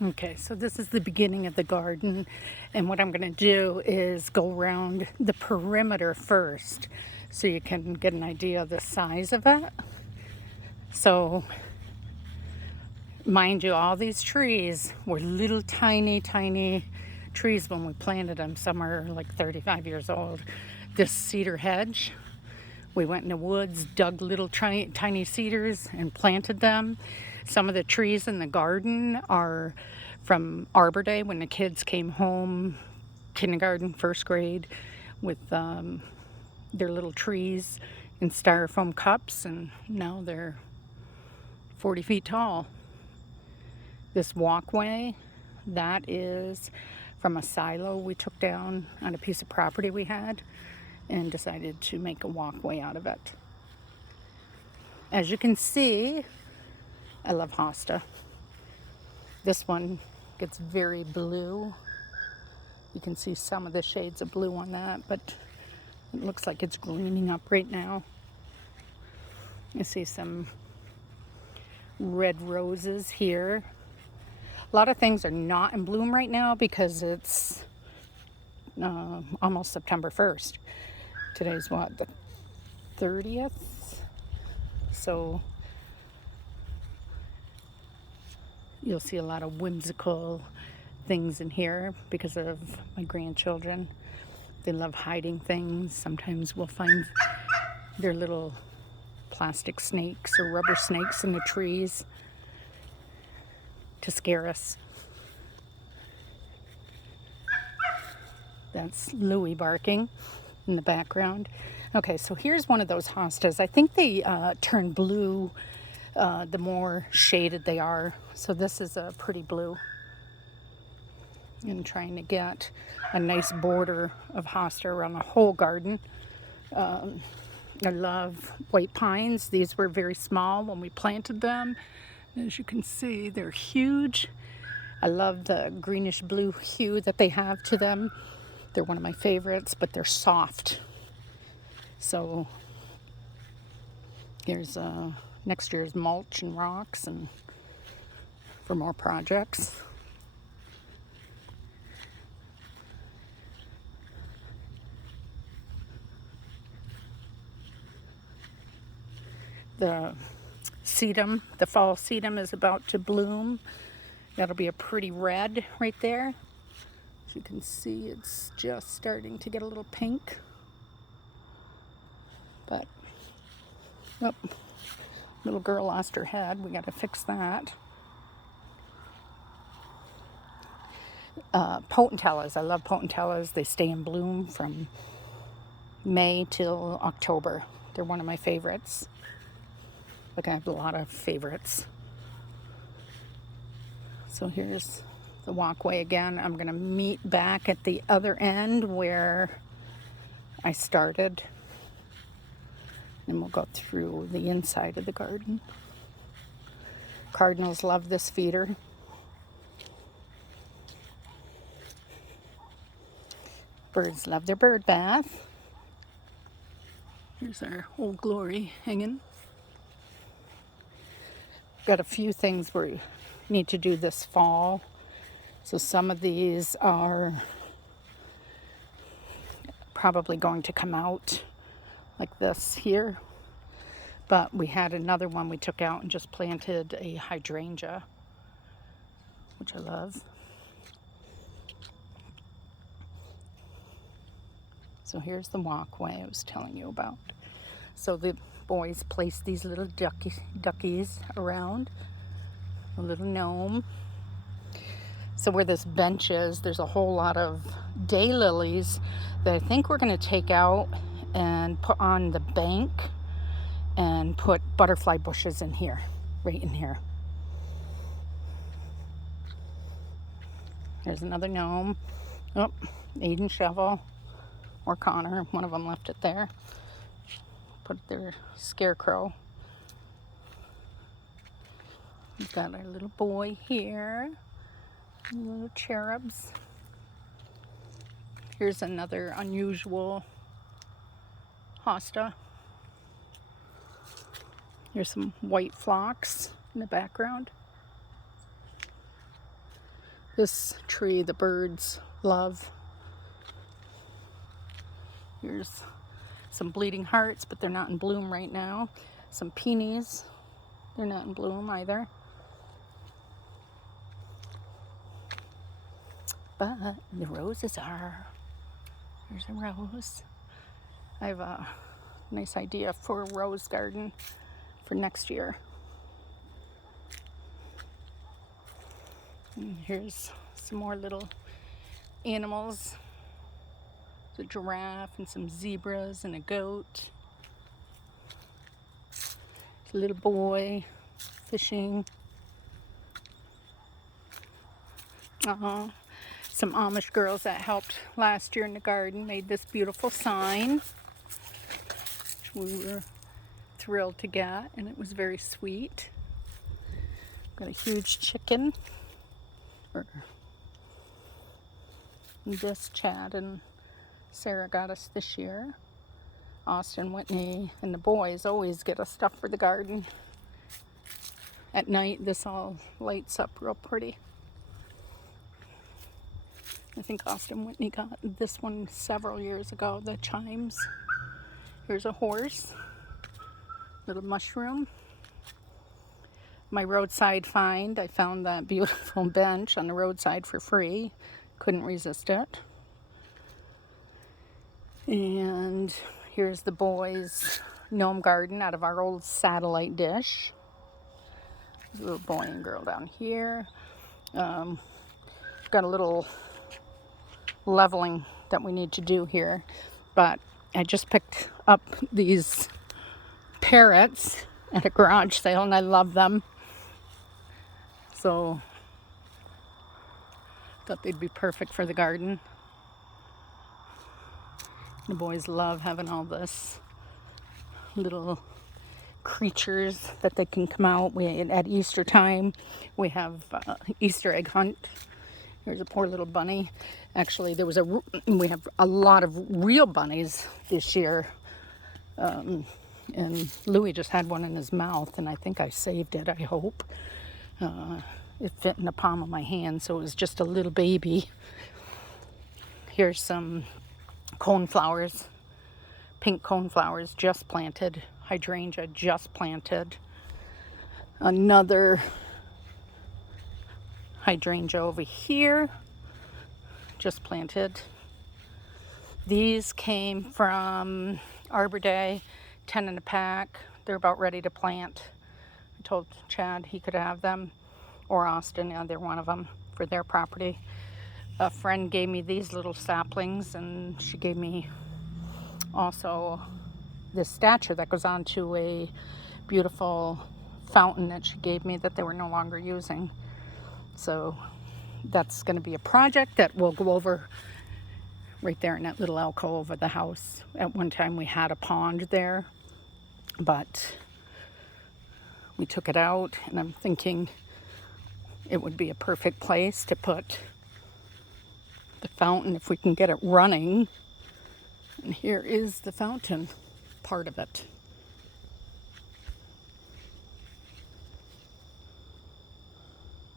Okay, so this is the beginning of the garden, and what I'm going to do is go around the perimeter first so you can get an idea of the size of it. So, mind you, all these trees were little tiny trees when we planted them. Some are like 35 years old. This cedar hedge, we went in the woods, dug little tiny cedars and planted them. Some of the trees in the garden are from Arbor Day when the kids came home, kindergarten, first grade, with their little trees in styrofoam cups, and now they're 40 feet tall. This walkway, that is from a silo we took down on a piece of property we had and decided to make a walkway out of it. As you can see, I love hosta. This one gets very blue. You can see some of the shades of blue on that, but it looks like it's greening up right now. You see some red roses here. A lot of things are not in bloom right now because it's almost September 1st. Today's what, the 30th? So you'll see a lot of whimsical things in here because of my grandchildren. They love hiding things. Sometimes we'll find their little plastic snakes or rubber snakes in the trees to scare us. That's Louie barking in the background. Okay, so here's one of those hostas. I think they turn blue the more shaded they are. So this is a pretty blue. And trying to get a nice border of hosta around the whole garden. I love white pines. These were very small when we planted them. As you can see, they're huge. I love the greenish blue hue that they have to them. They're one of my favorites, but they're soft. So here's next year's mulch and rocks and for more projects. The sedum, the fall sedum is about to bloom. That'll be a pretty red right there. As you can see, it's just starting to get a little pink. But, oh, little girl lost her head. We got to fix that. Potentellas. I love potentellas. They stay in bloom from May till October. They're one of my favorites. Like, I have a lot of favorites. So here's the walkway again. I'm going to meet back at the other end where I started. And we'll go through the inside of the garden. Cardinals love this feeder. Birds love their bird bath. Here's our Old Glory hanging. Got a few things we need to do this fall. So some of these are probably going to come out like this here. But we had another one we took out and just planted a hydrangea, which I love. So here's the walkway I was telling you about. So the boys placed these little duckies around, a little gnome. So where this bench is, there's a whole lot of daylilies that I think we're going to take out and put on the bank and put butterfly bushes in here, right in here. There's another gnome. Oh, Aiden Shovel or Connor, one of them left it there. Put their scarecrow. We've got our little boy here, little cherubs. Here's another unusual hosta. Here's some white phlox in the background. This tree the birds love. Here's some bleeding hearts, but they're not in bloom right now. Some peonies, they're not in bloom either. But the roses are. There's a rose. I have a nice idea for a rose garden for next year. And here's some more little animals. There's a giraffe and some zebras and a goat. There's a little boy fishing. Some Amish girls that helped last year in the garden made this beautiful sign, which we were thrilled to get, and it was very sweet. Got a huge chicken. This Chad and Sarah got us this year. Austin, Whitney, and the boys always get us stuff for the garden. At night, this all lights up real pretty. I think Austin Whitney got this one several years ago, the chimes. Here's a horse, little mushroom. My roadside find, I found that beautiful bench on the roadside for free. Couldn't resist it. And here's the boys' gnome garden out of our old satellite dish. There's a little boy and girl down here. Got a little leveling that we need to do here, but I just picked up these parrots at a garage sale and I love them. So thought they'd be perfect for the garden. The boys love having all this little creatures that they can come out. At Easter time, we have Easter egg hunt. Here's a poor little bunny. Actually, we have a lot of real bunnies this year. And Louis just had one in his mouth, and I think I saved it, I hope. It fit in the palm of my hand, so it was just a little baby. Here's some coneflowers, pink coneflowers just planted, hydrangea just planted. Another hydrangea over here, just planted. These came from Arbor Day, 10 in a pack. They're about ready to plant. I told Chad he could have them, or Austin, either one of them, for their property. A friend gave me these little saplings, and she gave me also this statue that goes onto a beautiful fountain that she gave me that they were no longer using. So that's going to be a project that we'll go over right there in that little alcove of the house. At one time we had a pond there, but we took it out, and I'm thinking it would be a perfect place to put the fountain if we can get it running. And here is the fountain part of it.